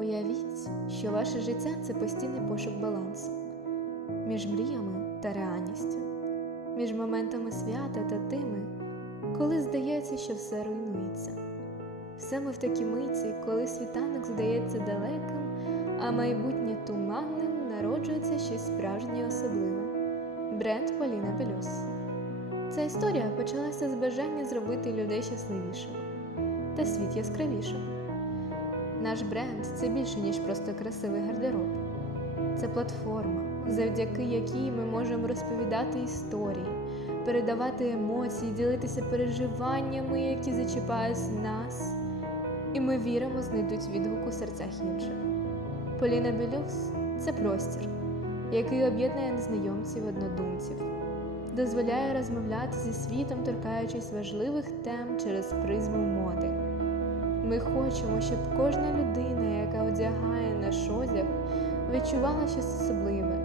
Уявіть, що ваше життя це постійний пошук балансу між мріями та реальністю, між моментами свята та тими, коли здається, що все руйнується. Ми в такій миті, коли світанок здається далеким, а майбутнє туманним народжується щось справжнє особливе. Бренд Поліна Пелюс. Ця історія почалася з бажання зробити людей щасливішими та світ яскравішим. Наш бренд це більше, ніж просто красивий гардероб. Це платформа, завдяки якій ми можемо розповідати історії, передавати емоції, ділитися переживаннями, які зачіпають нас. І ми віримо, знайдуть відгук у серцях інших. Поліна Білюс це простір, який об'єднує незнайомців однодумців, дозволяє розмовляти зі світом, торкаючись важливих тем через призму моди. Ми хочемо, щоб кожна людина, яка одягає наш одяг, відчувала щось особливе,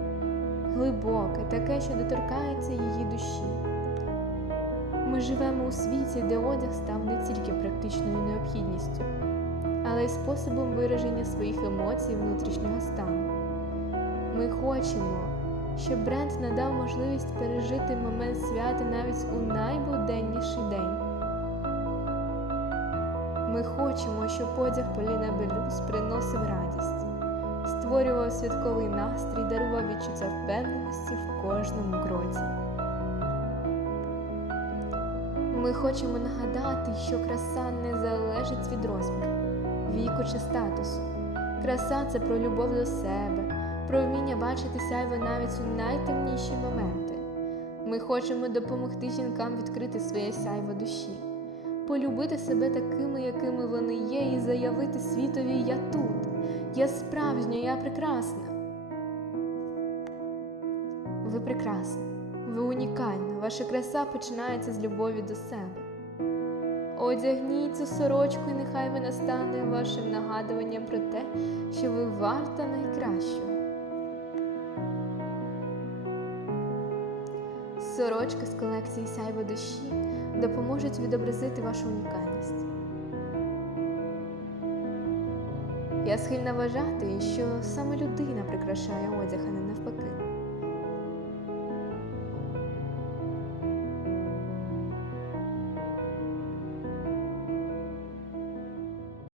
глибоке, таке, що доторкається її душі. Ми живемо у світі, де одяг став не тільки практичною необхідністю, але й способом вираження своїх емоцій внутрішнього стану. Ми хочемо, щоб бренд надав можливість пережити момент свята навіть у найбуденніший день. Ми хочемо, щоб одяг Поліна Белюс приносив радість, створював святковий настрій, дарував відчуття впевненості в кожному кроці. Ми хочемо нагадати, що краса не залежить від розміру, віку чи статусу. Краса це про любов до себе, про вміння бачити сяйво навіть у найтемніші моменти. Ми хочемо допомогти жінкам відкрити своє сяйво душі, полюбити себе такими, якими вони є, і заявити світові Я тут, я справжня, я прекрасна. Ви прекрасна, ви унікальна, ваша краса починається з любові до себе. Одягніть цю сорочку, і нехай вона стане вашим нагадуванням про те, що ви варта найкращого. Сорочки з колекції Сяйво душі допоможуть відобразити вашу унікальність. Я схильна вважати, що саме людина прикрашає одяг, а не навпаки.